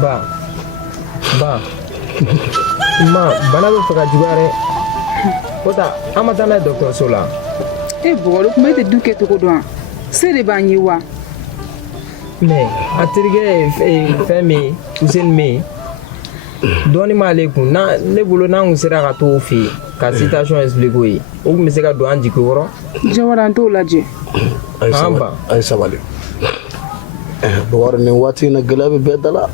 ba ma bana bɛ fɛ ka juguya dɛ o ta an ma taa n'a ye dɔgɔtɔrɔso la bɔgɔli kuma e tɛ du kɛcogo dɔn se de b'an ye wa mais a terikɛ ye fɛn min Useni min dɔɔni m'ale kun ne bolo n'an kun sera ka t'o fɛ yen ka situation expliquer o ye o kun bɛ se ka don an jigi kɔrɔ Jawara an t'o lajɛ a ye sabali Bɔgɔri nin waati in na gɛlɛya bɛ bɛɛ da la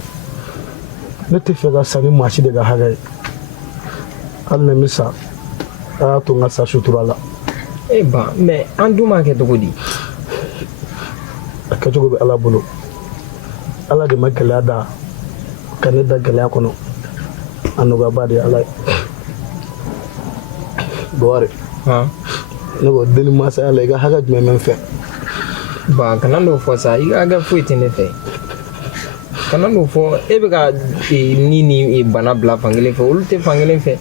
ne tɛ fɛ ka sa ni maa si de ka hakɛ ye hali ni n bɛ sa a y'a to n ka sa sutura la ba mais an dun b'a kɛ cogo di a kɛcogo bɛ Ala bolo Ala de ma gɛlɛya da ka ne da gɛlɛya kɔnɔ a nɔgɔyaba de ye Ala ye Bɔgɔri ne ko deni masaya la i ka hakɛ jumɛn bɛ n fɛ ba kana n'o fɔ sa i ka hakɛ foyi tɛ ne fɛ kana n'o fɔ e bɛ ka ni bana bila fankelen fɛ olu tɛ fankelen fɛ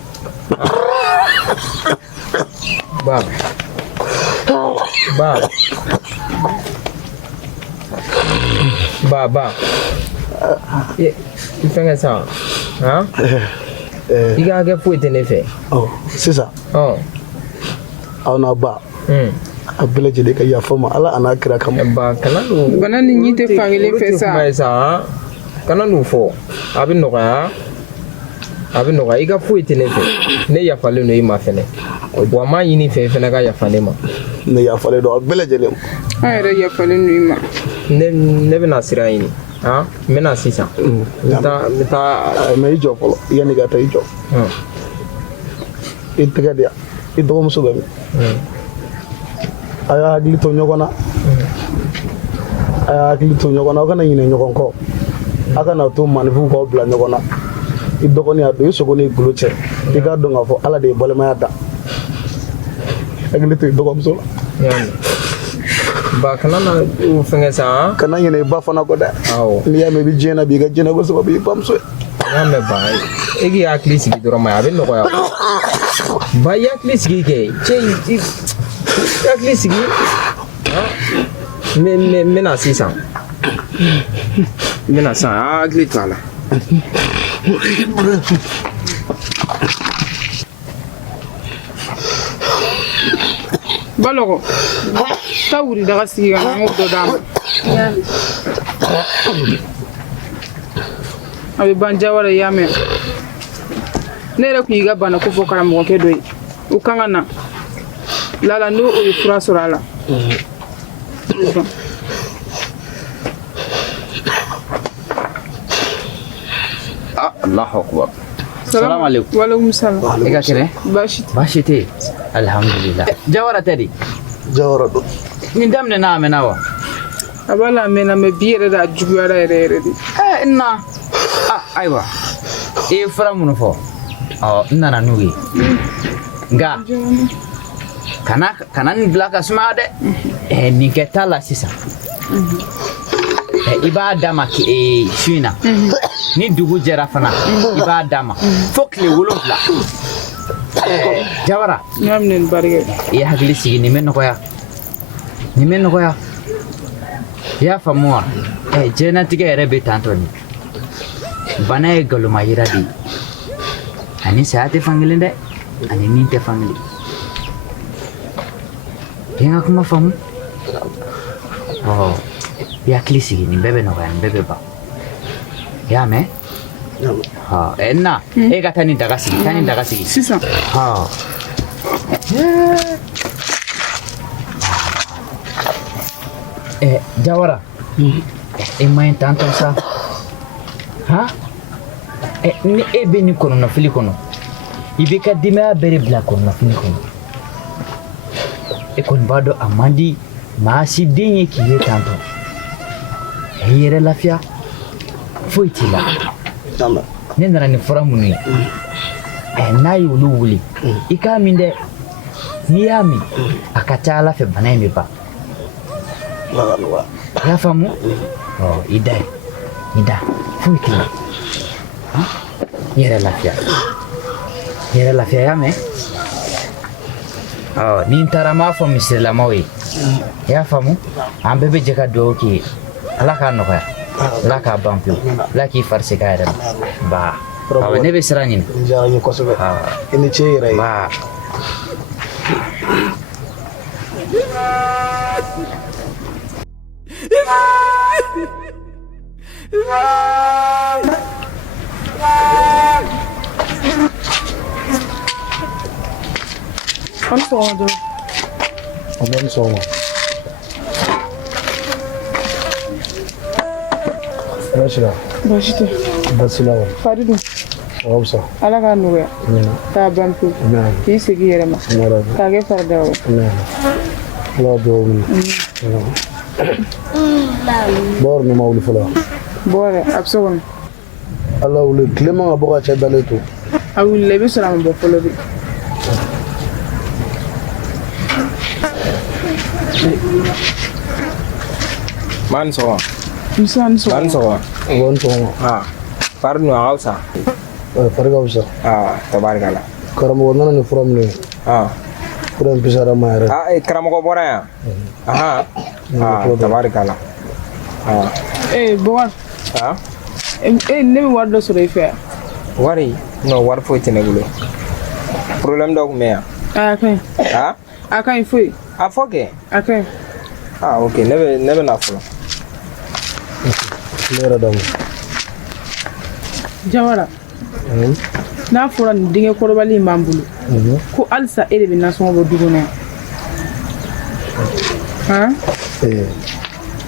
ba i fɛngɛ sa i ka hakɛ foyi tɛ ne fɛ sisan aw n'a ba a bɛɛ lajɛlen ka yafa ma Ala n'a kira kama ba kana n'o bana ni ɲi tɛ fankelen fɛ sa kana n'o fɔ a bɛ nɔgɔya i ka foyi tɛ ne fɛ ne yafalen don i ma fɛnɛ wa n m'a ɲini fɛ i fɛnɛ ka yafa ne ma ne yafalen don a bɛɛ lajɛlen ma an yɛrɛ yafalen don i ma ne bɛna sira ɲini n bɛna sisan n bɛ taa mais i jɔ fɔlɔ yanni ka taa i jɔ i tɛgɛ di yan i dɔgɔmuso bɛ min a y'a hakili to ɲɔgɔn na aw kana ɲinɛ ɲɔgɔn kɔ a kana to manifuw k'aw bila ɲɔgɔn na i dɔgɔnin a don i sogo n'i golo cɛ i k'a dɔn k'a fɔ Ala de ye balimaya da hakili to i dɔgɔmuso la ba kana na fɛngɛ sa kana ɲinɛ i ba fana kɔ dɛ n'i y'a mɛn i bɛ diɲɛ na bi i ka diɲɛ ko sababu i bamuso ye n y'a mɛn ba e k'i hakili sigi dɔrɔn ma a bɛ nɔgɔya ba i hakili sigi kɛ cɛ i hakili sigi n bɛna sisan hakili to a la Balɔgɔ taa wuli daga sigi ka na an k'o dɔ d'a ma a bɛ ban Jawara i y'a mɛn ne yɛrɛ kun y'i ka bana ko fɔ karamɔgɔkɛ dɔ ye o kan ka na Lala n'o ye fura sɔrɔ a la Allahu akbar Salam alaikum. Walaikum salam. I ka kɛnɛ? Baasi tɛ yen. Alhamdulillah. Jawara tɛ di? Jawara don. Nin daminɛna a mɛnna wa? A b'a la a mɛnna mais bi yɛrɛ de a juguyara yɛrɛ de. Na. Ayiwa. I ye fura minnu fɔ. N nana n'u ye. Nka kana nin bila ka sumaya dɛ. Nin kɛ t'a la sisan. I b'a d'a ma su in na. Ni dugu jɛra fana I b'a d'a ma fo tile 7 Jawara n y'a minɛ ni barika I ye hakili sigi nin bɛ nɔgɔya I y'a faamu wa diɲɛlatigɛ yɛrɛ bɛ tan tɔ de bana ye galoma yira de ye ani saya tɛ fankelen dɛ ani nin tɛ fankelen I ka kuma faamu I ye hakili sigi nin bɛɛ bɛ nɔgɔya nin bɛɛ bɛ ban Ya mɛn na e ka taa ni daga sigi sisan Jawara e ma ɲi tantɔ sa ni e bɛ nin kɔnɔnafili kɔnɔ I bɛ ka denbaya bɛɛ de bila kɔnɔnafili kɔnɔ e kɔni b'a dɔn a man di maa si den ye k'i ye tantɔ e yɛrɛ lafiya foyi t'i la ne nana ni fura minnu ye n'a ye olu wuli I k'a min dɛ n'i y'a min a ka ca Ala fɛ bana in bɛ ban I y'a faamu I da foyi t'i la I yɛrɛ lafiya y'a mɛn ni n taara n b'a fɔ misirilamaw ye I y'a faamu an bɛɛ bɛ jɛ ka dugawu k'i ye Ala k'a nɔgɔya la k'a ban pewu la k'i fari se k'a yɛrɛ ma ba awɔ ne bɛ siran ɲini N diyara n ye kosɛbɛ i ni ce yɛrɛ ye ba An sɔgɔma dɔrɔn. a bɛ ni sɔgɔma Bashira Baasi tɛ. baasi la wa Fari dun. a ka fisa Ala k'a nɔgɔya. K'a ban pewu. K'i segin i yɛrɛ ma. K'a kɛ farida wɛrɛ. Ala duwawu minɛ Bawari ni ma wuli fɔlɔ Bɔrɛ a bɛ so kɔnɔ. Ala wuli tile man ka bɔ ka cɛ dalen to A wulila i bɛ sɔrɔ a ma bɔ fɔlɔ de. maa ni sɔgɔma Musa ni maa ni sɔgɔma. sɔgɔma wa n sɔgɔma fari nu a ka fisa fari ka fisa tabarikala karamɔgɔ nana ni fura minnu ye fura in pisara ma yɛrɛ karamɔgɔ bɔra yan tabarikala Bɔgɔri. Ne bɛ wari dɔ sɔrɔ i fɛ yan. wari non wari foyi tɛ ne bolo problème dɔ tun bɛ yan A ka ɲi. A ka ɲi foyi. a fɔ kɛ A ka ɲi. ok ne bɛ na fɔlɔ ne yɛrɛ d'a ma Jawara. N'a fɔra nin denkɛ kɔrɔbalen in b'an bolo ko halisa e de bɛ nasɔngɔ bɔ du kɔnɔ yan.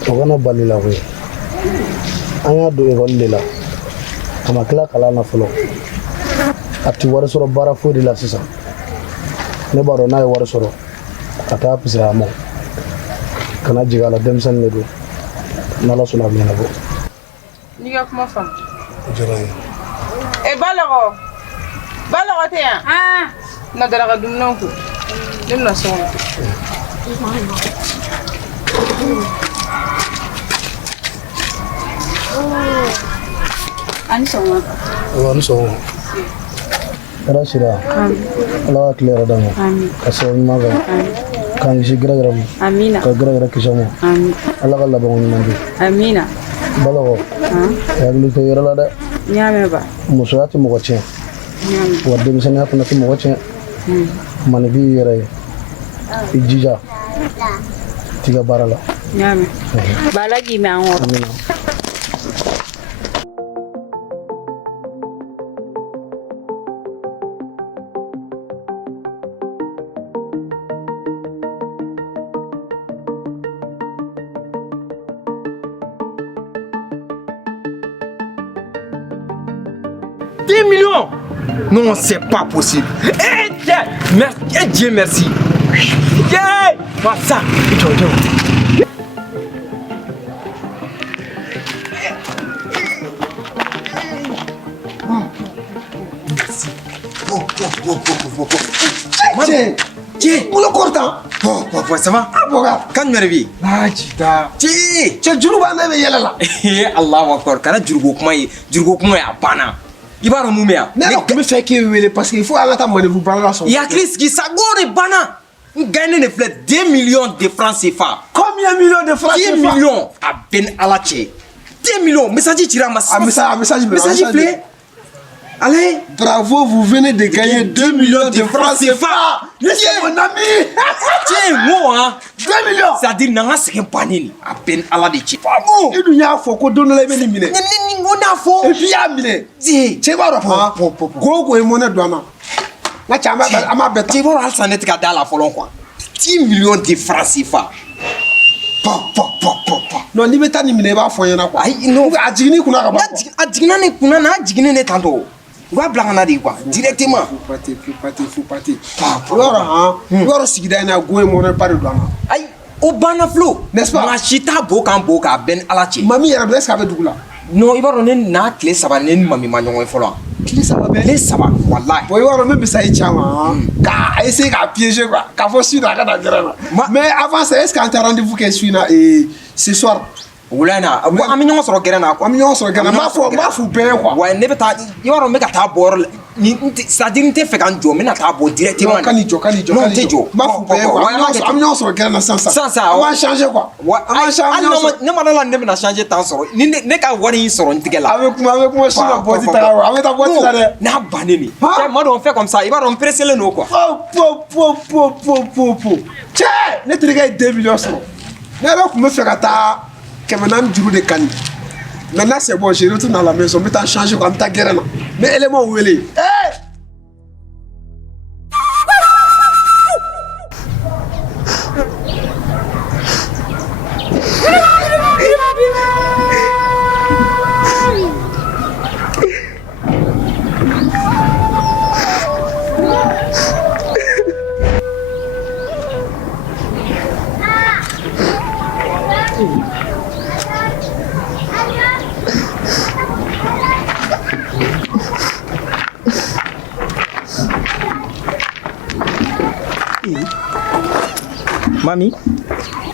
o kana bali la koyi an y'a don ekɔli de la a ma tila kalan na fɔlɔ a tɛ wari sɔrɔ baara foyi de la sisan ne b'a dɔn n'a ye wari sɔrɔ a taa pisira a ma kana jigin a la denmisɛnnin de don n'Ala sɔnna a bɛ ɲɛnabɔ. N'i ka kuma faamu. O diyara n ye. Balɔgɔ tɛ yan. Na daraka duminɛw ko. Ne bɛna so kɔnɔ. Ani sɔgɔma. Wa ni sɔgɔma. Ala sira. Ala ka tile yɛrɛ d'a ma. Ka sababu ɲuman kɛ. K'an kisi gɛrɛgɛrɛ ma. Amina. Ka gɛrɛgɛrɛ kisi a ma. Ala ka labanko ɲuman di. Amina. Balɔgɔ. Hakili to yɛrɛ la dɛ. N y'a mɛn ba. Musoya tɛ mɔgɔ tiɲɛ. Wa denmisɛnniya fana tɛ mɔgɔ tiɲɛ. Mani b'i yɛrɛ ye. I jija. T'i ka baara la. N y'a mɛn. Bala k'i mɛn an kɔrɔ. Amina. Non, c'est pas possible. Eh, merci, Dieu merci. Voilà ça. Merci. Tiens, vous le cortez. Bon, ça va? Ah, bon, quand tu m'arrives? Ah, Chita. Tiens, Tu joues pas même yalla. Allah akbar. Kana jurgo kuma ya bana. Ibara mumia. Ne ko me fait que parce qu'il faut aller ta monnaie vous parler la son. Ya Chris qui ça gore bana. Gagner ne fait 2 millions de francs CFA. Combien de millions de francs CFA? 2 millions à Ben Alache. 2 millions. Message tira ma. Message plaît. Allez, bravo, vous venez de gagner 2 millions de francs CFA. C'est mon ami. Tiens, moi, 2 millions. C'est-à-dire, n'a c'est un panel. À peine à la déchi. Et nous y a faut qu'on donne les mine. Et puis à mine. C'est quoi là? Go et monnaie douane. Na chamba ama beta. Tu vois, ça n'est qu'à dans la folon quoi. 10 millions de francs CFA. Non, ni beta ni mine ba foyena quoi. Ai, non. A jigini kuna ka ba. A jigina ne kuna na jigine ne tanto. Va blangana di quoi directement. Faut partir. Yoro sigida na go et monnaie pas de douane. Ai, au bana flow. N'est-ce pas? Machita boka Ben Alachi. Mami yɛrɛ bɛ ka bɛ dugu la. Non, il va donner na clé ça va ne mami ma ɲɔgɔn fɔlɔ. Clé ça va bɛ. Clé ça va wallahi. Bon, yɔrɔ min bɛ sa i caman k'a essayer k'a piéger quoi k'a fɔ su na a ka na gɛrɛ la. Mais avant ça est-ce qu'on t'a rendez-vous que su na ce soir wula na an bɛ ɲɔgɔn sɔrɔ gɛrɛn na quoi an bɛ ɲɔgɔn sɔrɔ gɛrɛn na n b'a f'u bɛɛ ye quoi wa ne bɛ taa i b'a dɔn n bɛ ka taa bɔ yɔrɔ la c'est-à-dire n tɛ fɛ ka n jɔ n bɛna taa bɔ directement kan ni jɔ non n tɛ jɔ n b'a f'u bɛɛ ye quoi an bɛ ɲɔgɔn sɔrɔ gɛrɛn na sisan an b'a changer quoi ne ma dala ne bɛna changer temps sɔrɔ ni ne ka wari in sɔrɔ n tigɛ la an bɛ kuma si la bɔti ta la an bɛ taa bɔti la dɛ n'a bannen de ma dɔn fɛ comme ça i b'a dɔn n presselen don quoi cɛ ne terikɛ ye 2 millions sɔrɔ ne yɛrɛ tun bɛ fɛ ka taa 400 juru de kani maintenant c'est bon je retourne à la maison n bɛ taa changer quoi an bɛ taa gɛrɛn na n bɛ élément wele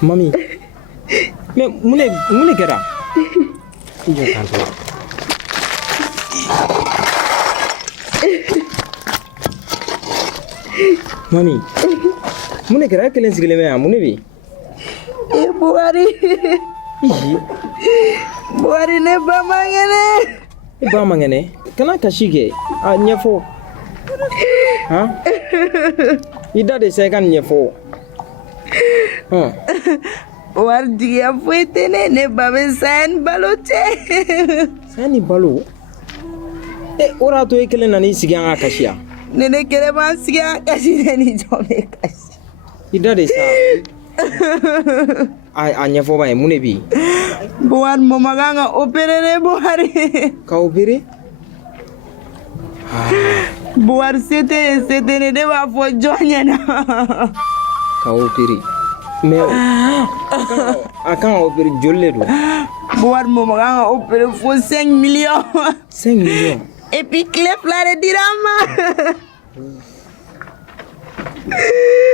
Mami, mais mun kɛra? I jɔ tan tɔ. Mami, mun kɛra? E kelen sigilen bɛ yan, mun de bɛ yen? Buhari. Buhari ne ba man kɛnɛ. I ba man kɛnɛ? Kana kasi kɛ, a ɲɛfɔ. Han? I da de sa i ka nin ɲɛfɔ. Warijigiya foyi tɛ ne ba bɛ saya ni balo cɛ. Saya ni balo? O de y'a to e kelen nan'i sigi an ka kasi yan. Ne kelen b'an sigi an kasi ne ni jɔn bɛ kasi. I da de sa. A ɲɛfɔ ba ye mun de bɛ yen? Buhari mama kan ka opérer ne Buhari. Ka opérer? Buhari se tɛ ne b'a fɔ jɔn ɲɛna. Ka opérer? Mais a kan ka opérer joli de don? Buhari mama kan ka opérer fo 5 millions. 5 millions? Et puis tile 2 de dira an ma.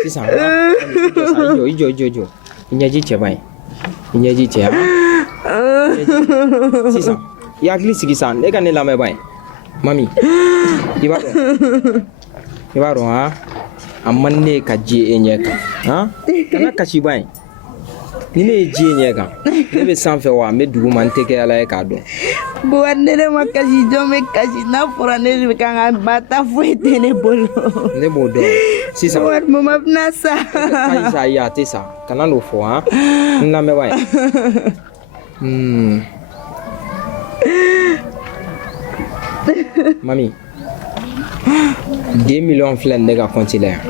Sisan i jɔ i ɲɛji cɛ ba ye i ɲɛji cɛ sisan i hakili sigi san e ka ne lamɛn ba ye mami i b'a dɔn han a man ne ka ji e ɲɛ kan han kana kasi ba ye ni ne ye ji e ɲɛ kan ne bɛ sanfɛ wa n bɛ duguma n tɛ kɛ ala ye k'a dɔn. Buhari ne ma kasi jɔn bɛ kasi n'a fɔra ne de kan ka ba ta foyi tɛ ne bolo. Ne b'o dɔn sisan. Buhari mama bɛna sa. Ayi sa ayi a tɛ sa kana n'o fɔ han n lamɛn ba ye. Mami 2 millions filɛ ne ka compte la yan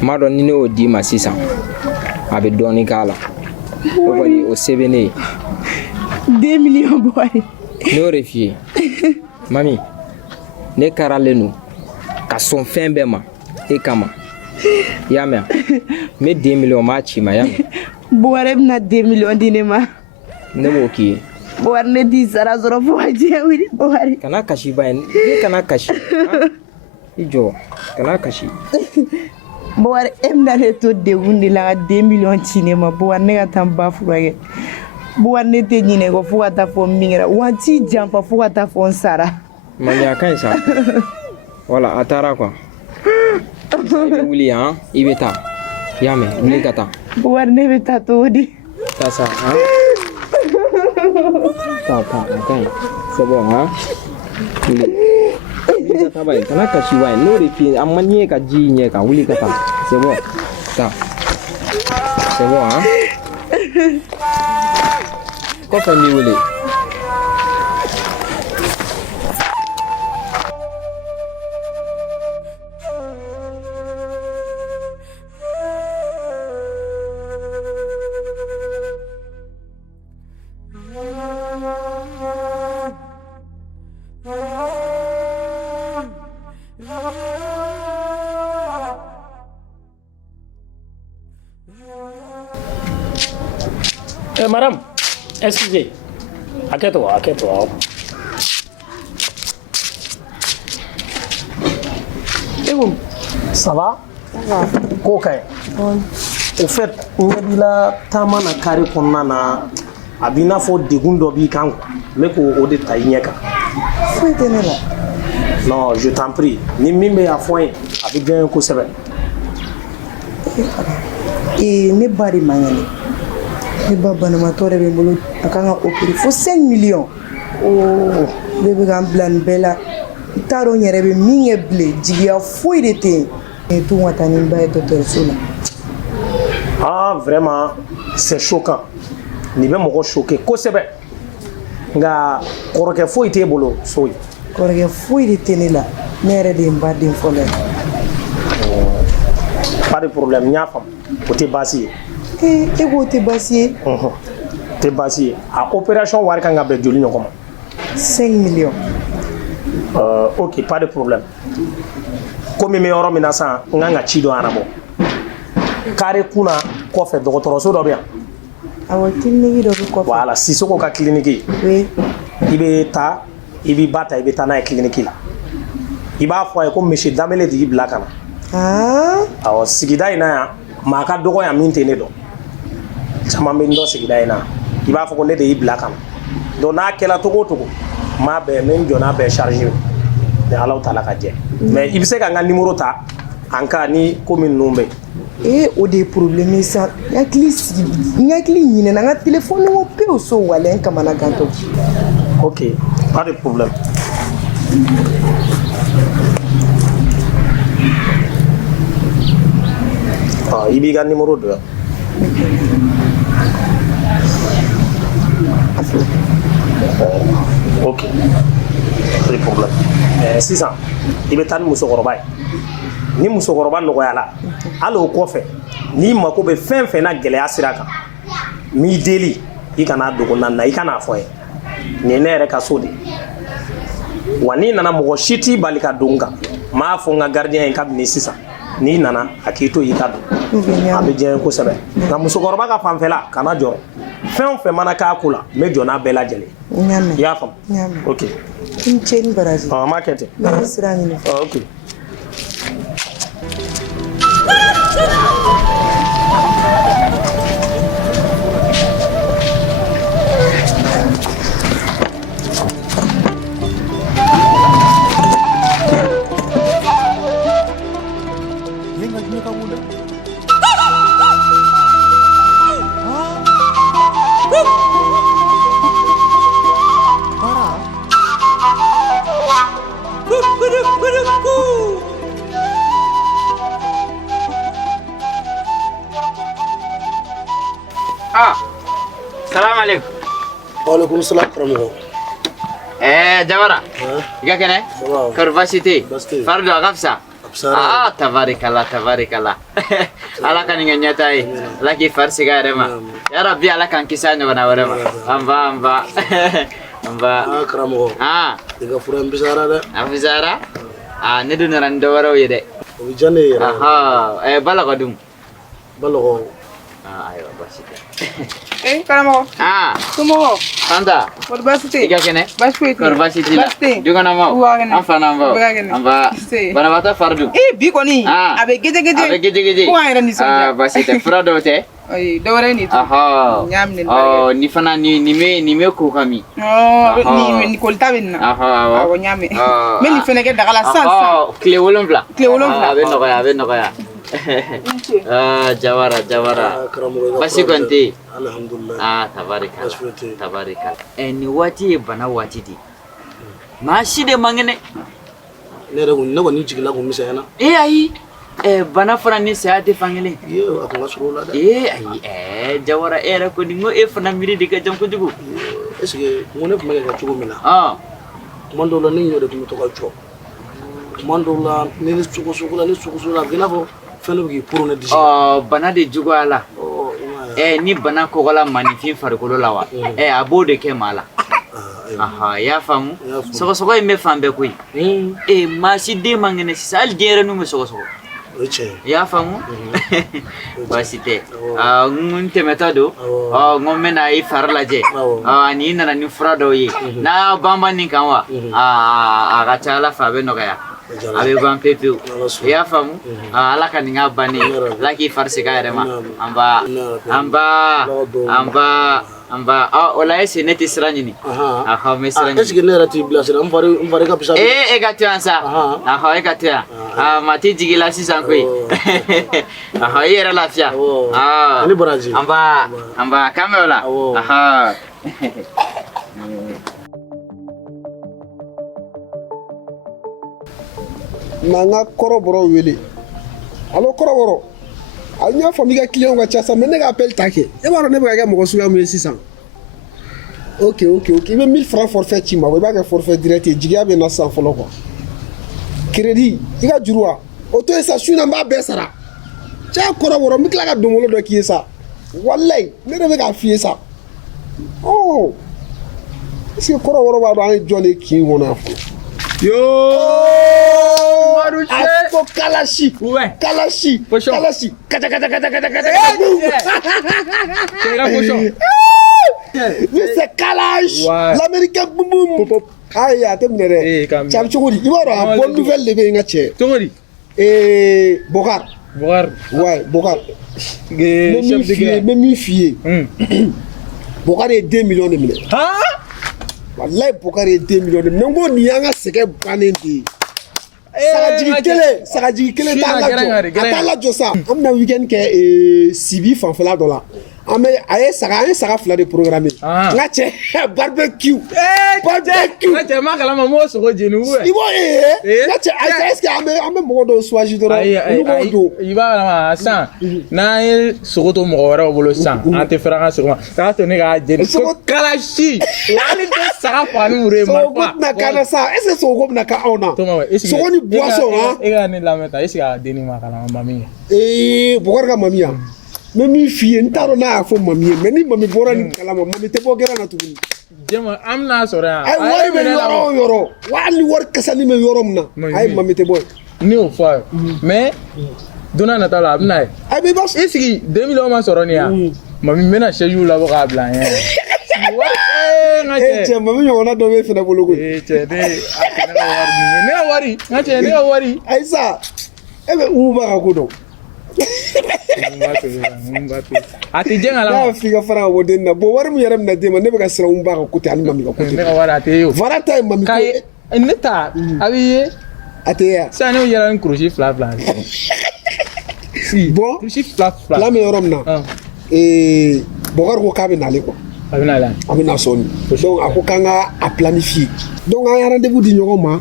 n b'a dɔn ni ne y'o d'i ma sisan a bɛ dɔɔnin k'a la o kɔni o se bɛ ne ye. 2 millions Buhari. Ne y'o de f'i ye mami ne karalen don ka sɔn fɛn bɛɛ ma e kama i y'a mɛn n bɛ 2 millions m'a ci ma i y'a mɛn. Buhari bɛna 2 millions di ne ma. Ne b'o k'i ye. Buhari ne t'i sara sɔrɔ fo ka diɲɛ wuli Buhari. Kana kasi ba ye ne kana kasi i jɔ kana kasi. Buhari e bɛna ne to degun de la ka 2 millions ci ne ma Buhari ne ka taa n ba furakɛ. Buhari ne tɛ ɲinɛ kɔ fo ka taa fɔ min kɛra wa n t'i janfa fo ka taa fɔ n sara. Mami a ka ɲi sa wala a taara quoi i bɛ wuli han i bɛ taa i y'a mɛn wuli ka taa. Buhari ne bɛ taa cogo di. taa sa han taa a ka ɲi c'est bon han wuli wuli ka taa ba ye kana kasi ba ye n'o de f'i ye a man di ye ka ji i ɲɛ kan wuli ka taa c'est bon taa c'est bon han kɔfɛ n b'i wele. Madame, excusez. Arrête-toi. Ça va? Ko ka ɲi. Au fait n ɲɛ b'i la taama na kari kɔnɔna na a b'i n'a fɔ degun dɔ b'i kan quoi n bɛ k'o de ta i ɲɛ kan. foyi tɛ ne la. non je t'en prie ni min bɛ a fɔ n ye a bɛ diya n ye kosɛbɛ. ne ba de man kɛnɛ ne ba banamatɔ de bɛ n bolo a kan ka opérer fo 5 millions. ne bɛ ka n bila nin bɛɛ la n t'a dɔn n yɛrɛ bɛ min kɛ bilen jigiya foyi de tɛ yen. ne to ka taa ni n ba ye dɔgɔtɔrɔso la. ah vraiment c'est choquant nin bɛ mɔgɔ choquer kosɛbɛ nka kɔrɔkɛ foyi t'e bolo so ye. kɔrɔkɛ foyi de tɛ ne la ne yɛrɛ de ye n ba den fɔlɔ ye. pas de problème n y'a faamu o tɛ baasi ye. e k'o tɛ baasi ye. tɛ baasi ye a opération wari kan ka bɛn joli ɲɔgɔn ma. 5 millions. ok pas de problème komi n bɛ yɔrɔ min na sisan n kan ka ci dɔ ɲɛnabɔ carré kunna kɔfɛ dɔgɔtɔrɔso dɔ bɛ yan. awɔ kiliniki dɔ bɛ kɔfɛ. voilà Sisoko ka kiliniki. oui. i bɛ taa i b'i ba ta i bɛ taa n'a ye kiliniki la i b'a fɔ a ye ko monsieur Danbele de y'i bila ka na. awɔ sigida in na yan maa ka dɔgɔ yan min tɛ ne dɔn caman bɛ n dɔn sigida in na i b'a fɔ ko ne de y'i bila ka na donc n'a kɛra cogo o cogo n b'a bɛɛ n bɛ n jɔ n'a bɛɛ chargé ni Ala taala ka jɛ mais i bɛ se ka n ka numéro ta en cas ni ko min ninnu bɛ yen. o de ye problème ye sa n hakili sigi n hakili ɲinɛna n ka téléphone ko pewu so walayi n kamana gantɔ. ok pas de problème. i b'i ka numéro dɔn. ok pas de problème. sisan i bɛ taa ni musokɔrɔba ye ni musokɔrɔba nɔgɔyala hali o kɔfɛ n'i mako bɛ fɛn fɛn na gɛlɛya sira kan n'i deli i kana dogo na na i kana fɔ ye nin ye ne yɛrɛ ka so de wa n'i nana mɔgɔ si t'i bali ka don n kan n m'a fɔ n ka gardien ye kabini sisan n'i nana a k'i to i ka don a bɛ diya n ye kosɛbɛ nka musokɔrɔba ka fanfɛla kana jɔrɔ fɛn o fɛn mana k'a ko la n bɛ jɔ n'a bɛɛ lajɛlen i y'a faamu ok. n cɛ ni baraji. an m'a kɛ ten. n bɛ sira ɲini. ok. Salam alaikum. Waalaikum salam karamɔgɔ. Jawara. I ka kɛnɛ? Kɔri baasi tɛ yen? Fari don a ka fisa? Tabarikala tabarikala. Ala ka nin kɛ ɲɛta ye. Ala k'i fari segin a yɛrɛ ma. Ya Rabbi Ala k'an kisi a ɲɔgɔnna wɛrɛ ma. An ba. Karamɔgɔ. I ka fura in fisayara dɛ. A fisayara? Ne dun nana ni dɔ wɛrɛw ye dɛ. O bɛ diya ne ye yɛrɛ. Balɔgɔ dun? Balɔgɔ. Ayiwa baasi tɛ. karamɔgɔ. Somɔgɔw. Fanta. Kɔri baasi tɛ yen? I ka kɛnɛ? Baasi foyi tɛ yen. Kɔri baasi t'i la? Baasi tɛ yen. Dukɔnɔmaw? An fa n'an baw? An ba. Banabaatɔ fari dun? Bi kɔni a bɛ gɛjɛgɛjɛ. A bɛ gɛjɛgɛjɛ. Fo k'an yɛrɛ nisɔndiya. Baasi tɛ fura dɔw tɛ? Ayi dɔwɛrɛ ye nin to. N y'a minɛ nin bɛɛ. Ni fana nin bɛ ko ka min. Nin kolita bɛ nin na. Awɔ n y'a mɛn. N bɛ nin fɛnɛ kɛ daga la sisan. Tile 7. Tile 7. A bɛ nɔgɔya. Jawara. Basi kɔni tɛ yen. Alhamdulillah. Tabarikala. Nin waati ye bana waati de. Maa si de man kɛnɛ. Ne kɔni jigila kun misɛnyana. Ayi. Bana fana ni saya tɛ fan kelen. A kun ka surun o la dɛ. Ayi. Jawara e yɛrɛ kɔni n ko e fana miiri de ka jan kojugu. Est-ce que n ko ne tun bɛ kɛ cogo min na. Tuma dɔw la ne ɲɔ de tun bɛ to ka jɔ. Tuma dɔw la ni sogosogo la a bɛ i n'a fɔ fɛn dɔ bɛ k'i poron ne disi. Bana de juguya la. Ni bana kɔgɔla maninfin farikolo la wa? A b'o de kɛ maa la. I y'a faamu? Sɔgɔsɔgɔ in bɛ fan bɛɛ koyi. Maa si den man kɛnɛ sisan hali denyɛrɛninw bɛ sɔgɔsɔgɔ. O ye tiɲɛ ye. I y'a faamu? Baasi tɛ. N tɛmɛtɔ don. N ko n bɛna i fari lajɛ. Ani i nana ni fura dɔw ye. N'a y'a banban nin kan wa? A ka ca Ala fɛ a bɛ nɔgɔya. A bɛ ban pewu. I y'a faamu? Ala ka nin k'a bannen. Ala k'i fari segin a yɛrɛ ma. An ba. an ba o la ese ne tɛ sira ɲini ahɔ n bɛ sira est ce que ne yɛrɛ t'i bilasira n fari ka fisa e ka to yan sa ahɔ e ka to yan maa tɛ jigi la sisan koyi ahɔ i yɛrɛ lafiya ni baraji an ba kan bɛ o la ahɔ na n ka kɔrɔbɔrɔ wele alo kɔrɔbɔrɔ a n y'a faamu i ka client ka ca sa mais ne ka appel ta kɛ e b'a dɔn ne bɛ ka kɛ mɔgɔ suguya min ye sisan ok i bɛ 1000 francs forfait ci ma i b'a kɛ forfait direct ye jigiya bɛ na sisan fɔlɔ quoi crédit i ka juru wa o to yen sa su in na n b'a bɛɛ sara cɛ kɔrɔbɔrɔ n bɛ tila ka donbolo dɔ k'i ye sa walayi ne de bɛ k'a f'i ye sa oh est ce que kɔrɔbɔrɔ b'a dɔn an ye jɔn de kin kɔnɔ yan fɔlɔ Yo, Asko Kalashi. Ouais. Kalashi. Pochon. Kalashi. Kata. Mais c'est Kalash. Ouais. L'américain boum boum. Aïe, attends, Eh, quand même. Tiens, tu vois, il va y avoir une bonne nouvelle de Bengache. Tongori. Et Bogar. Bogar. Ouais, Bogar. Chef de guerre. Même une fille. Bogar est 2 millions de millions. Ah? Wallahi Bogar est 2 millions de millions. Ngo ni yanga seke banen di. Sagajigi kele ta la jo sa. Amna weekend ke Sibi fanfela do la. Ame aye saga fila de programme. Nga che barbecue. Nga che makala ma mo sogo jenu we. Ibo nga che est-ce que ame mo do soaji do. Iba ma san. Na ye sogo to mo wara bolo san. Ante franga sogo. Ta to ne ga jenu. Sogo kalashi. Ani to saga fani mure ma. Sogo na kana sa. Est-ce sogo na ka ona? Sogo ni boisson ha. Ega ni lameta. Est-ce que deni makala mami. Bogar ga mami ya. Mami fille ntaro na fo mami mais ni mami bora ni kala mami te bo gera na tuguni jema amna sora ay wari me yoro wali war kasani me yoro mna ay mami te boy ni o fa mais dona na tala amna ay be bas isigi 2 millions ma soro ni ya mami mena sheju la bo ka bla ye che mami yo na do be fina bologo che ne wari ne wari ay sa ebe uba ka kudo ati jenga la na figa fara woden na bo war mu yaram na dema ne be ka sira umba ka kuti ani mami ka kuti ne ka wara ate yo varata mami ko kai neta abiye ate ya sa ne yaran krushi fla si bon krushi fla la me yorom na bogar ko kabe na le ko abina soni donc ako kanga a planifier donc a rendez-vous di ñogo ma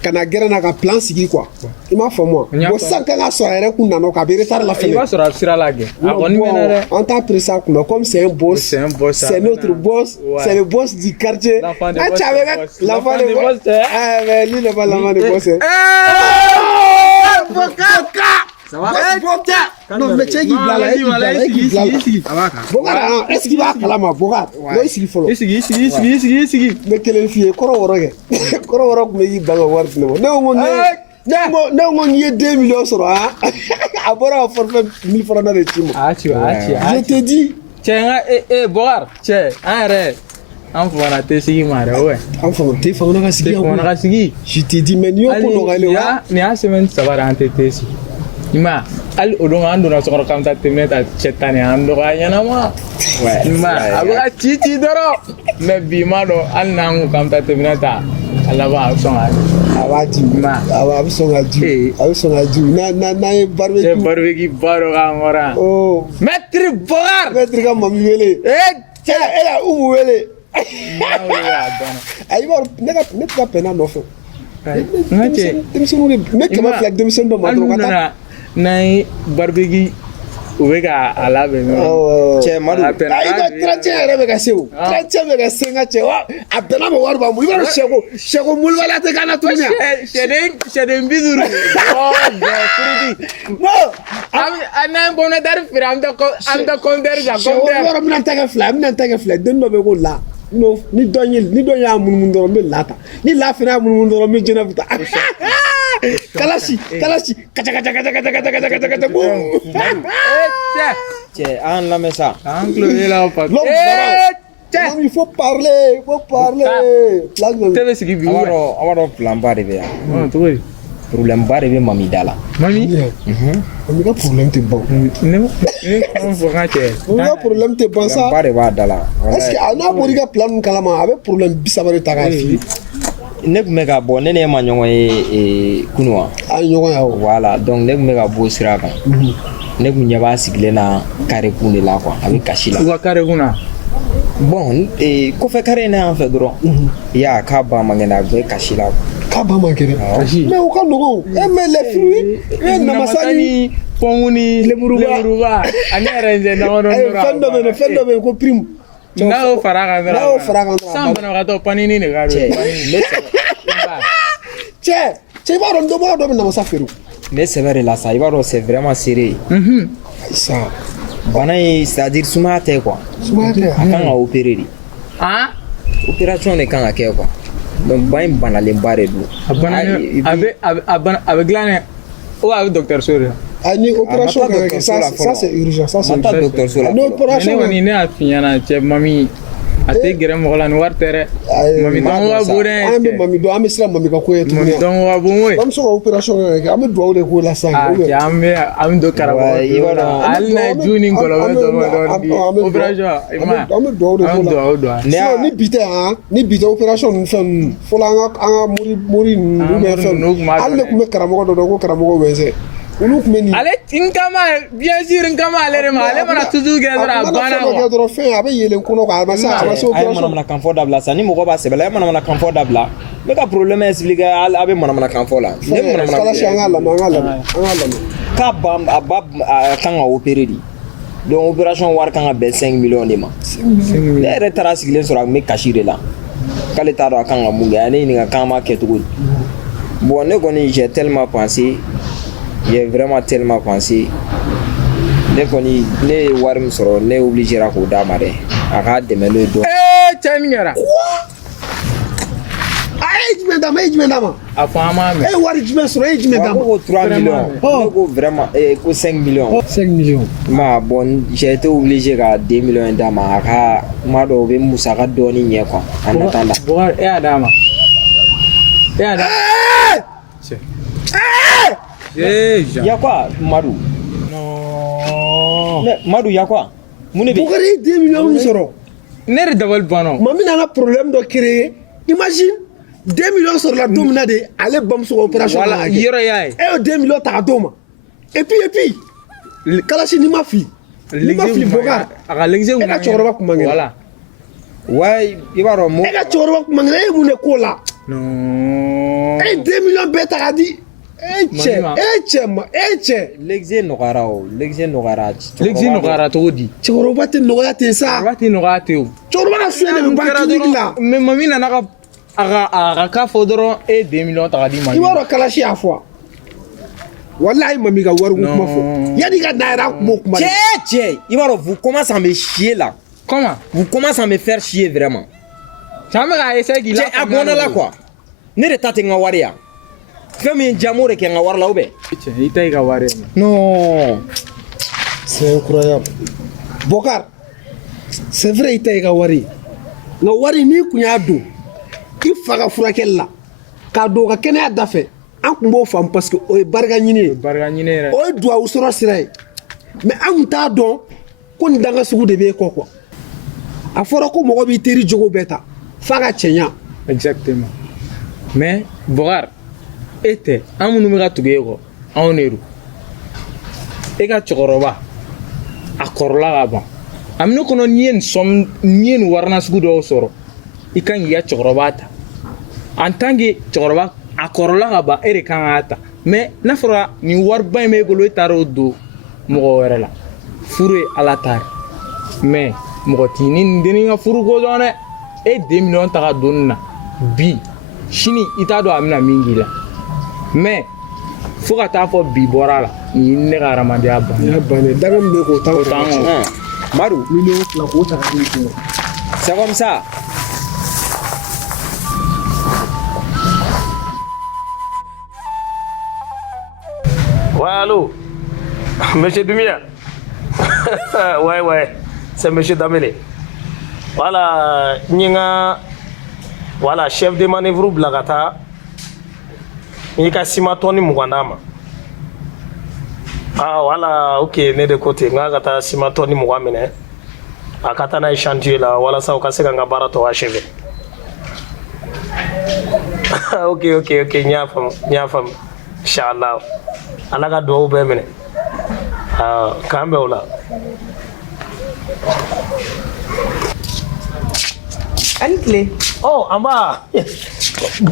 kana gera na ka plan sigi quoi il m'a fait moi bo sanka nga so ere kunna no ka be retard la fin il va se rassurer la guerre aboni menere on t'a pris ça comme c'est un boss c'est notre boss c'est le boss du quartier l'enfant de boss ah mais lui n'est pas l'enfant de boss ça va non mais check blala Bogar est-ce qu'il va kalama Bogar no isigi folo isigi me kelen fie koro woroge koro worog me yi banga wart no ne ngo ni 2 millions sur abora forfait 1000 francs na retimo je te dis chenga Bogar che arrête an fana te sigi mare ouais an fana te fana ka sigi je te dis mais ni ko no gale wa ni a semaine ça va rentrer te si ima al odon ando na sokor kam ta temeta chetani ando ga yana ma ouais ima abuga titi doro me bi ma do al na ngu kam ta temeta ala ba songa awati ma awa songa ju na barbecue baro ga ngora oh maître ga mami wele ela umu wele ay bor ne ka pena no fo ngache demsonu ne kama flag demson do ma do kata nay barbegi ubega alabe no che madu ay ba trache rebe ka sew trache be ka senga che wa abena mo warba mu ibaro shego mulwala te kana tunya sheden biduru oh fridi no ana bona dar firam da konder ja konder woro mina taga fla den do be ko la no ni donya mun do be lata ni la fina mun do me jena buta kalashi kata che an la mesa anclo la pa il faut parler tebe sigi bi awaro plan ba de ya to problème ba de bɛ mami da la. Mami? Mami ka problème tɛ ban. Ne kuma fɔ ka cɛ. Mami ka problème tɛ ban sa. Ba de b'a da la. Est-ce que n'a bɔra i ka plan ninnu kalama a bɛ problème 30 de ta k'a f'i ye. Ne tun bɛ ka bɔ ne ni e ma ɲɔgɔn ye kunun wa. A ye ɲɔgɔn ye awɔ. Voilà donc ne tun bɛ ka bɔ sira kan. Ne tun ɲɛ b'a sigilen na carré kun de la quoi a bɛ kasi la. U ka carré kun na. Bon kɔfɛ carré in na yan fɛ dɔrɔn. Ya k'a ba man kɛnɛ a bɛ kasi la. K'a ba man kɛnɛ. Mais o ka nɔgɔn. E mais les fruits. E namasa ni pɔngu ni lemuruba ani raisin damadɔni dɔrɔn. Fɛn dɔ bɛ yen ko prime. N'a y'o fara kan dɔrɔn. N'a y'o fara kan dɔrɔn. San banabagatɔ panini de ka don. Cɛ i b'a dɔn dɔnbaga dɔ bɛ namasa feere. Ne sɛbɛ de la sa i b'a dɔn c'est vraiment sérieux. Sa bana in c'est-à-dire sumaya tɛ quoi. Sumaya tɛ. A kan ka opérer de. Opération de kan ka kɛ quoi. Donc ba in banalenba de don. A bɛ dilan dɛ ou a bɛ dɔgɔtɔrɔso de la. Ani opération kan ka kɛ ça c'est urgent ça c'est urgent. Dɔgɔtɔrɔso la. Ni opération ne kɔni ne y'a f'i ɲɛna cɛ mami a tɛ gɛrɛ mɔgɔ la ni wari tɛ dɛ. Mami dɔn ka bon dɛ. An bɛ mami dɔn an bɛ siran mami ka ko ye tuguni. Mami dɔn ka bon koyi. Bamuso ka opération kan ka kɛ an bɛ dugawu de k'o la sisan. Cɛ an bɛ don karamɔgɔ la hali n'a ye ju ni ngɔlɔbɛ dɔn opération i ma an bɛ dugawu de k'o la. Sinon ni bi tɛ opération ninnu fɛn ninnu fɔlɔ an ka mori ninnu bɛ fɛn ninnu hali ne tun bɛ karamɔgɔ dɔ dɔn ko karamɔgɔ Wɛnsɛ. Olu tun bɛ nin. Ale n kama bien sûr n kama ale de ma ale mana toujours kɛ dɔrɔn a banna quoi. Dɔrɔn fɛn a bɛ yɛlɛn kɔnɔ quoi a ma se opération. A ye manamana kan fɔ dabila sa ni mɔgɔ b'a sɛbɛn la a ye manamana kan fɔ dabila n bɛ ka problème expliquer a bɛ manamana kan fɔ la. Ne manamana kan fɔ an k'a lamɛn. K'a ba kan ka opérer de donc opération wari kan ka bɛn 5 millions de ma. Ne yɛrɛ taara sigilen sɔrɔ a tun bɛ kasi de la k'ale t'a dɔn a kan ka mun kɛ a ye ne ɲininka k'an b'a kɛ cogo di. Bon ne kɔni j'ai tellement pensé. J'ai vraiment tellement pensé. Ne kɔni ne ye wari min sɔrɔ ne obligera k'o d'a ma dɛ a k'a dɛmɛ n'o ye dɔɔni. Cɛ min kɛra. A ye jumɛn d'a ma e ye jumɛn d'a ma. A fɔ an m'a mɛn. E ye wari jumɛn sɔrɔ e ye jumɛn d'a ma. Ko 3 millions. Ne ko vraiment ko 5 millions. 5 millions. Ma bon j'ai été obligé ka 2 millions d'a ma a ka kuma dɔw bɛ musaka dɔɔni ɲɛ quoi en attendant. Bɔgɔ e y'a d'a ma. E y'a d'a ma. Y'a quoi Madu? Non. Madu y'a quoi? Mun de bɛ? Bukari 2 millions min sɔrɔ. Ne de dabali banna. Mami nana problème dɔ créer. Imagine 2 millions sɔrɔla don min na de ale bamuso ka opération kan ka kɛ. Yɔrɔ y'a ye. E y'o 2 millions ta ka d'o ma. Et puis Kalasi n'i ma fili. N'i ma fili Bokar. A ka lɛgise kun e ka cɛkɔrɔba kun man kɛnɛ. Voilà. Ouais i b'a dɔn mo. E ka cɛkɔrɔba kun man kɛnɛ e ye mun de k'o la. Non. E ye 2 millions bɛɛ ta ka di. E cɛ. L'exé nɔgɔyara o l'exé nɔgɔyara. L'exé nɔgɔyara cogo di. Cɛkɔrɔba tɛ nɔgɔya ten sa. Cɛkɔrɔba tɛ nɔgɔya ten o. Cɛkɔrɔba ka suɲɛ de bɛ ban clinique la. Mais mami nana a ka k'a fɔ dɔrɔn e ye 2 millions ta ka di mami. I b'a dɔn Kalasi y'a fɔ. Walahi mami ka wari ko kuma fɔ. Yanni ka na yɛrɛ a kun b'o kuma. Cɛ i b'a dɔn vous commencez à me chier là. Comment? Vous commencez à me faire chier vraiment. Cɛ an bɛ k'a essayer k'i la. Cɛ a bɔnna la quoi. Ne de ta tɛ n ka wari yan. Fɛn min jamu de kɛ n ka wari la ou bien? Cɛ i ta i ka wari ye. Non. C'est incroyable. Bokar, c'est vrai i ta i ka wari. Nka wari n'i kun y'a don i fa ka furakɛli la k'a don ka kɛnɛya da fɛ an kun b'o faamu parce que o ye barika ɲini ye. Barika ɲini yɛrɛ. O ye duwawu sɔrɔ sira ye. Mais an kun t'a dɔn ko nin danga sugu de b'e kɔ quoi. A fɔra ko mɔgɔ b'i teri jogo bɛɛ ta f'a ka cɛɲa. Exactement. Mais Bokar e tɛ an minnu bɛ ka tugu e kɔ anw de don. E ka cɛkɔrɔba a kɔrɔla ka ban. A minɛ kɔnɔ n'i ye nin wari nasugu dɔw sɔrɔ i kan k'i ka cɛkɔrɔba ta. En tant que cɛkɔrɔba a kɔrɔla ka ban e de kan k'a ta. Mais n'a fɔra nin wariba in b'e bolo e taar'o don mɔgɔ wɛrɛ la furu ye Ala ta ye. Mais mɔgɔ t'i ni nin dennin ka furu ko dɔn dɛ. E 2 millions ta ka don nin na bi sini i t'a dɔn a bɛna min k'i la. Mais fo ka taa fɔ bi bɔra la nin ye ne ka hadamadenya ban. N y'a bannen daga min bɛ k'o O t'an kɔnɔ. Madu. Miliyɔn 2 k'o ta ka di i kun. C'est comme ça. Ouais, allô? Monsieur Dumia? Ouais, c'est Monsieur Damele. Voilà, voilà, chef de manœuvre Blagata. i ka sima tɔni mugan d'a ma wala ok ne de ko ten n ka taa sima tɔni mugan minɛ a ka taa n'a ye chantier la walasa u ka se ka n ka baara tɔ achever ok n y'a faamu inshallah ala ka duwawu bɛɛ minɛ k'an bɛn o la Ani tile. an b'a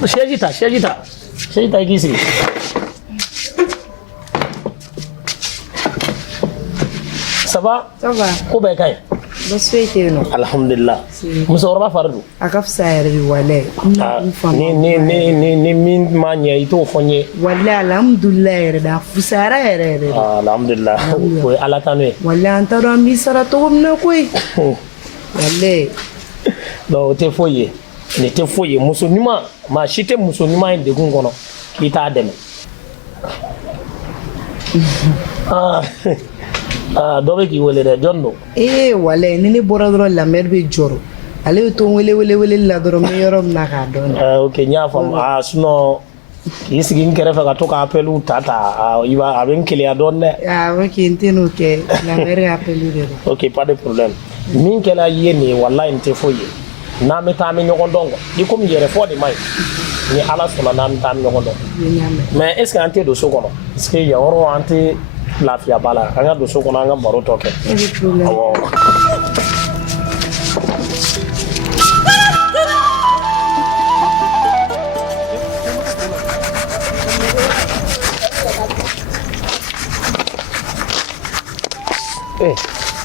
siège ta i k'i sigi ça va ko bɛɛ ka ɲi Baasi foyi tɛ yen nɔ. alhamdulillah musokɔrɔba fari don A ka fisa yɛrɛ de walayi. ni min ma ɲɛ i t'o fɔ n ye Walayi alhamdulilayi yɛrɛ de a fusayara yɛrɛ yɛrɛ de. alhamdulillah o ye ala tanu ye Walayi an t'a dɔn an b'i sara cogo min na koyi. Walayi. donc o tɛ foyi ye nin tɛ foyi ye muso ɲuman maa si tɛ muso ɲuman ye degun kɔnɔ k'i t'a dɛmɛ dɔ bɛ k'i wele dɛ jɔn don Walayi ni ne bɔra dɔrɔn lamɛri bɛ jɔrɔ. Ale bɛ to wele la dɔrɔn n bɛ yɔrɔ min na k'a dɔn. ok n y'a faamu sinon k'i sigi n kɛrɛfɛ ka to ka appeliw ta a bɛ n keleya dɔɔni dɛ Ok n tɛ n'o kɛ lamɛri appelu de don. ok pas de problème min kɛra i ye nin ye walayi nin tɛ foyi ye n'an bɛ taa an bɛ ɲɔgɔn dɔn i komi yɛrɛfɔ de man ɲi ni ala sɔnna n'an bɛ taa an bɛ ɲɔgɔn dɔn mais est ce que an tɛ don so kɔnɔ parce que yan yɔrɔ an tɛ lafiya ba la an ka don so kɔnɔ an ka baro tɔ kɛ awɔ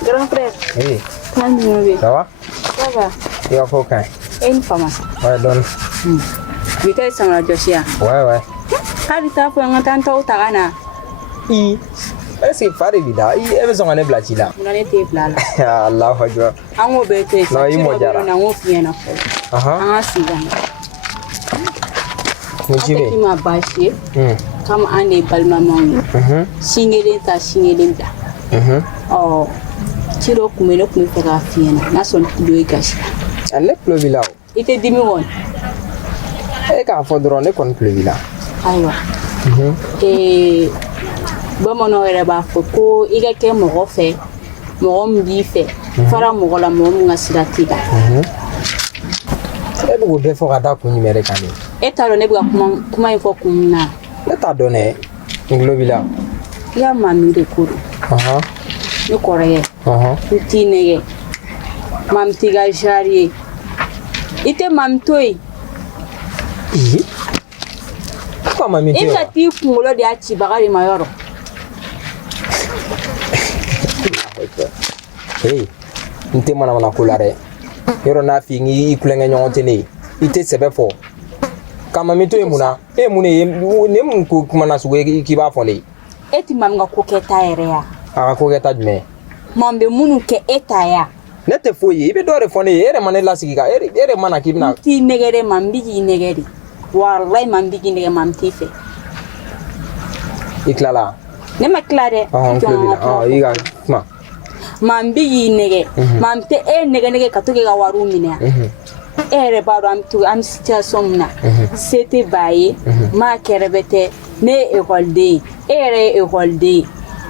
Grand frère. Oui. Comment tu Ça va? Ça va. I ka fɔ ka ɲi. E ni fama. Ouais, dɔɔni. Bi kɛ samara jɔsi yan. Ouais. Hali t'a fɔ an ka taa n tɔw ta ka na. Est ce que fa de b'i la? E bɛ sɔn ka ne bila ci la? Munna ne t'e bila a la. Allahu akbar. An k'o bɛɛ to yen. Non, i mɔ jara. An k'o f'i ɲɛna fɔlɔ. An ka sigi ka na. Ni ci bɛ An tɛ k'i ma baasi ye. Komi an de ye balimamanw ye. Sin kelen ta sin kelen bila. Ci dɔ tun bɛ ne tun bɛ fɛ k'a f'i ɲɛna n'a sɔrɔ tulo ye gasi la. Ne tulo b'i la o. I tɛ dimi kɔni. E k'a fɔ dɔrɔn ne kɔni tulo b'i la. Ayiwa. Bamananw yɛrɛ b'a fɔ ko i ka kɛ mɔgɔ fɛ mɔgɔ min b'i fɛ fara mɔgɔ la mɔgɔ min ka sira t'i la. E bɛ k'o bɛɛ fɔ ka da kun jumɛn de kan de? E t'a dɔn ne bɛ ka kuma in fɔ kun min na. Ne t'a dɔn dɛ. N tulo b'i la. I ka mami de ko don. Ne kɔrɔkɛ. N t'i nɛgɛ. Mami t'i ka jari ye. I tɛ mami to yen. Ko mami to yen wa? I bɛ t'i kunkolo de y'a cibaga de ma yɔrɔ. N tɛ manamana ko la dɛ. Yɔrɔ n'a f'i i kulonkɛ ɲɔgɔn tɛ ne ye. I tɛ sɛbɛ fɔ. Ka mami to yen mun na? E mun ye ne mun ko kuma na sugu ye k'i b'a fɔ ne ye? E ti mami ka ko kɛta yɛrɛ ya. A ka ko kɛta jumɛn? Mami bɛ minnu kɛ e ta ya. Ne tɛ foyi ye. I bɛ dɔ de fɔ ne ye. E yɛrɛ ma ne lasigi ka e yɛrɛ mana k'i bɛna. N t'i nɛgɛ dɛ mami bɛ k'i nɛgɛ de. Walayi mami bɛ k'i nɛgɛ mami t'i fɛ. I tilala? Ne ma tila dɛ. N tulo b'i la. I ka kuma. Mami bɛ k'i nɛgɛ. Mami tɛ e nɛgɛ ka to k'i ka wariw minɛ yan. E yɛrɛ b'a dɔn an bɛ situation min na. Se tɛ b'a ye. Maa kɛrɛfɛ tɛ. Ne ye ekɔliden ye. E yɛrɛ ye ekɔliden ye.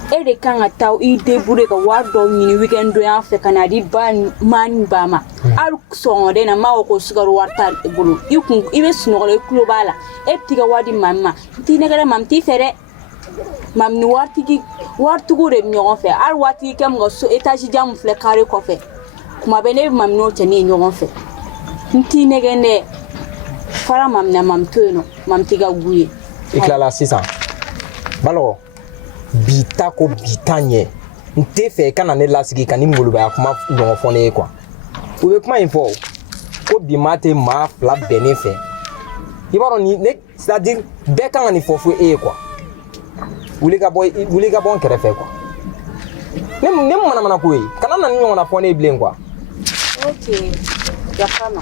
E de kan ka taa i débrouiller ka wari dɔw ɲini weekend donya fɛ ka na di maa ni ba ma. Hali sɔgɔmada na maa ko sukaro wari t'a bolo. I bɛ sunɔgɔ la i tulo b'a la. E bɛ t'i ka wari di mami ma. N t'i nɛgɛ dɛ mami t'i fɛ dɛ. Mami ni waritigiw de bɛ ɲɔgɔn fɛ. Hali waritigi kɛ mɔgɔ so étage jan min filɛ carré kɔfɛ. Kuma bɛɛ ne bɛ mami n'o cɛ ne ye ɲɔgɔn fɛ. N t'i nɛgɛ dɛ. Fara mami na mami to yen nɔ. Mami t'i ka gu ye. I tilala sisan. Balɔgɔ. Bi ta ko bi ta ɲɛ n tɛ fɛ i ka na ne lasigi ka ni molobaya kuma ɲɔgɔn fɔ ne ye quoi u bɛ kuma in fɔ ko bi maa tɛ maa fila bɛnnen fɛ i b'a dɔn ni ne c'est à dire bɛɛ kan ka nin fɔ fo e ye quoi wuli ka bɔ n kɛrɛfɛ quoi ne manamana ko ye kana na ni ɲɔgɔn na fɔ ne ye bilen quoi. Ok yafa ma.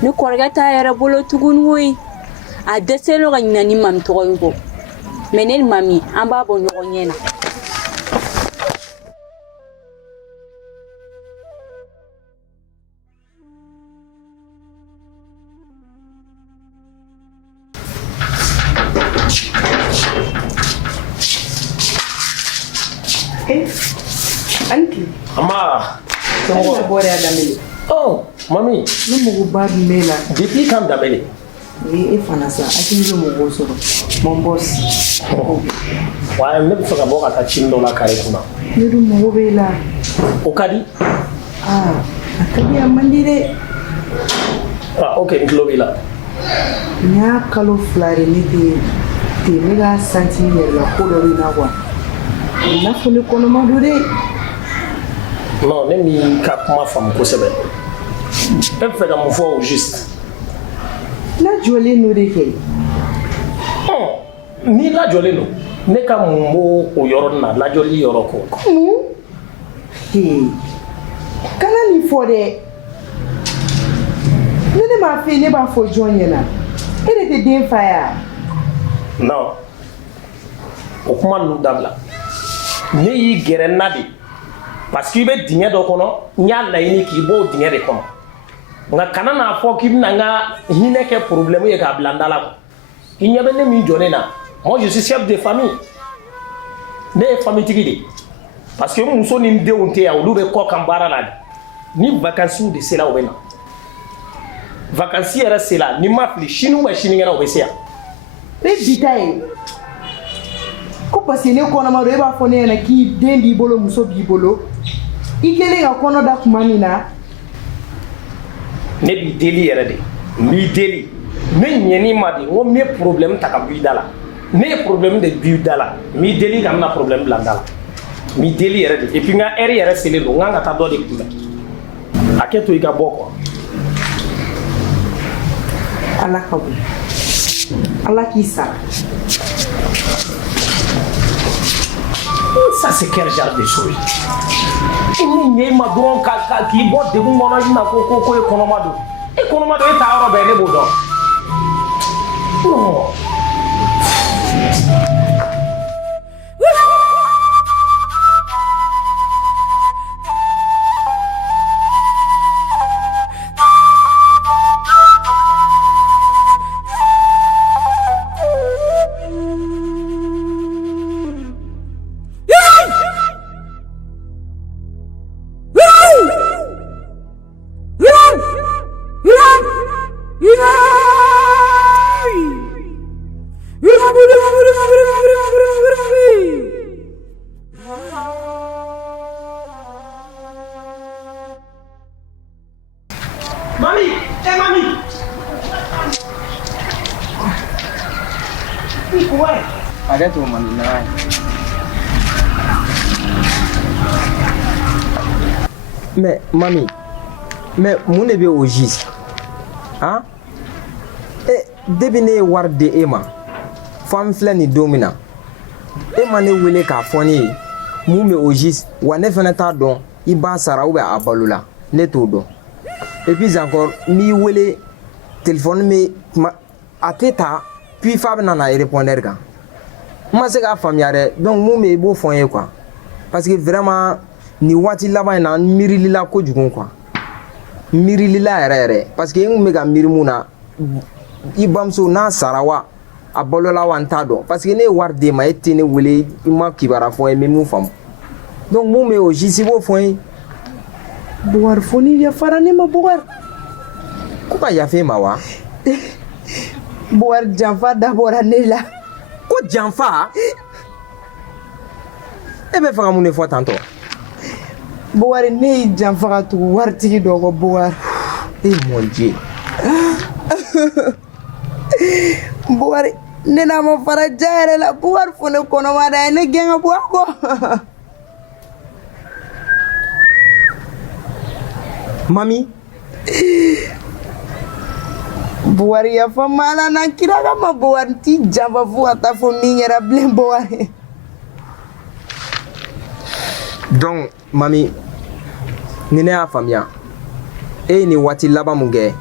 Ni kɔrɔkɛ t'a yɛrɛ bolo tuguni koyi a dɛsɛlen ka ɲina ni mami tɔgɔ in kɔ. Mais ne ni mami an b'a bɔ ɲɔgɔn ɲɛ na. Anki. Ama. Comment bore adameli? Oh, mami. Ne mugu ba mela. Depuis quand d'ameli? E fana sa akini be mugu soro. Mon boss. Wa ne bi faka boka ta chindo la kare kuna. Ne du mugu be la. O kadi? Ah, akadi amandire. Ah, okay, nglobi la. Nya kalo flare ni te mega santi la ko do ina wa. Na fo le kono madure. Non, ne mi ka kuma fam ko sebe. E fɛ ka mun fɔ au juste. Lajɔlen no de kɛ. Ni lajɔlen don, ne ka mun b'o o yɔrɔ na lajɔli yɔrɔ ko. Kana nin fɔ dɛ. Ne m'a fɛ ne b'a fɔ jɔn ɲɛna. E de tɛ den fa ya. Non. O kuma ninnu dabila. Ne y'i gɛrɛ n na de. Parce que i bɛ dingɛ dɔ kɔnɔ, n y'a laɲini k'i b'o dingɛ de kɔnɔ. Nka kana n'a fɔ k'i bɛna n ka hinɛ kɛ problème ye k'a bila n da la. I ɲɛ bɛ ne min jɔ ne na. Moi je suis chef de famille. Ne ye famille tigi de. Parce que muso ni n denw tɛ yan, olu bɛ kɔ kan baara la de. Ni vacances de sera u bɛ na. Vacances yɛrɛ sera, ni ma fili sini ou sinikɛnɛ u bɛ se yan. E bi ta ye. Ko parce que ne kɔnɔma don e b'a fɔ ne ɲɛna k'i den b'i bolo muso b'i bolo. I kelen ka kɔnɔ da kuma min na. Ne b'i deli yɛrɛ de. N b'i deli. Ne ɲɛn'i ma de, n ko n bɛ problème ta ka bɔ i da la. Ne ye problème de b'i da la. N b'i deli ka n bɛna problème bila n da la. N b'i deli yɛrɛ de. Et puis n ka heure yɛrɛ selen don, n kan ka taa dɔ de kunbɛn. Hakɛ to i ka bɔ quoi. Ala ka bon. Ala k'i sara. Ça c'est quel genre de chose? Ni ɲɛ ma dɔrɔn k'i bɔ degun kɔnɔ i na ko e kɔnɔma don. E kɔnɔma don e ta yɔrɔ bɛɛ ne b'o dɔn. Non. Mami, mami. Ouais. Arrête au man na. Mais mami, mais mun de bɛ o gis? Hein? Depuis ne ye wari di e ma, femme filɛ nin don min na, e ma ne wele k'a fɔ ne ye mun bɛ o gis wa ne fana t'a dɔn i b'a sara ou bien a balola, ne t'o dɔn. Et puis encore, mi wele téléphone me a tɛ ta, puis fa bɛ nana répondre kan. N ma se k'a faamuya dɛ, donc mun bɛ i b'o fɔ n ye quoi. Parce que vraiment ni waati laban in na n miirilila kojugu quoi. N miirilila yɛrɛ yɛrɛ parce que n kun bɛ ka miiri mun na. I bamuso n'a sara wa a balola wa n t'a dɔn parce que ne ye wari d'e ma e tɛ ne wele i ma kibaruya fɔ n ye n bɛ mun faamu donc mun bɛ o gisi i b'o fɔ n ye. Bugari fo ni yafara ne ma Bugari. Ko ka yafa e ma wa. Bugari janfa dabɔra ne la. Ko janfa. E bɛ fɛ ka mun de fɔ tantɔ. Bugari ne ye janfa ka tugu waritigi dɔ kɔ Bugari. Mon Dieu. Bugari ne n'a ma fara ja yɛrɛ la Bugari fo ne kɔnɔma da ye ne gɛn ka bɔ a kɔ. Mami. Bugari yafa ma Ala na kira kama Bugari ti janfa fo ka taa fɔ min kɛra bilen Bugari. Donc mami ni ne y'a faamuya e ye nin waati laban mun kɛ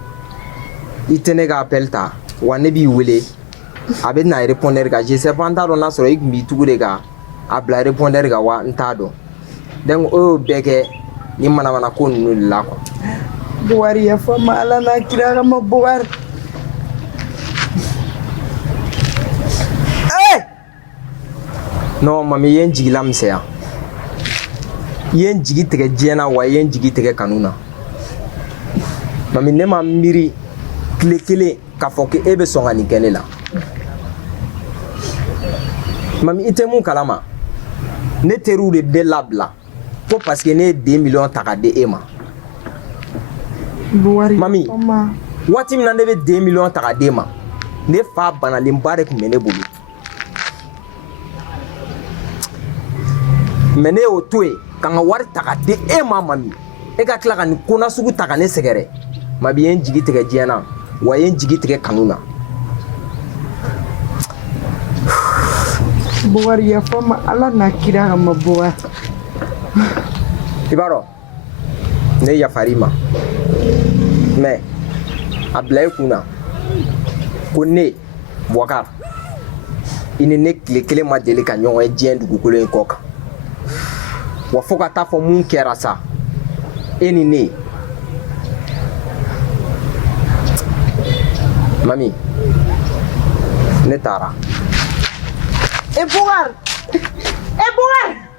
i tɛ ne ka appel ta wa ne b'i wele a bɛ na répondeur kan je sais pas n t'a dɔn n'a sɔrɔ i tun b'i tugu de ka a bila répondeur kan wa n t'a dɔn donc o y'o bɛɛ kɛ ni manamana ko ninnu de la quoi. Bugari yafa ma Ala na kira kama Bugari. Non mami i ye n jigila misɛnya i ye n jigi tigɛ diɲɛ na wa i ye n jigi tigɛ kanu na mami ne ma miiri tile kelen k'a fɔ ko e bɛ sɔn ka nin kɛ ne la mami i tɛ mun kalama ne teriw de bɛ labila ko parce que ne ye 2 millions ta ka di e ma mami waati min na ne bɛ 2 millions ta ka di e ma ne fa banalenba de tun bɛ ne bolo mais ne y'o to yen ka n ka wari ta ka di e ma mami e ka tila ka nin ko nasugu ta ka ne sɛgɛrɛ mami ye n jigi tigɛ diɲɛ na wa ye n jigi tigɛ kanu na Bukari yafa ma Ala n'a kira kama Bukari i b'a dɔn ne yafar'i ma mais a bila i kun na ko ne Bukari i ni ne tile kelen ma deli ka ɲɔgɔn ye diɲɛ dugukolo in kɔ kan wa fo ka taa fɔ mun kɛra sa e ni ne mami ne taara Bukari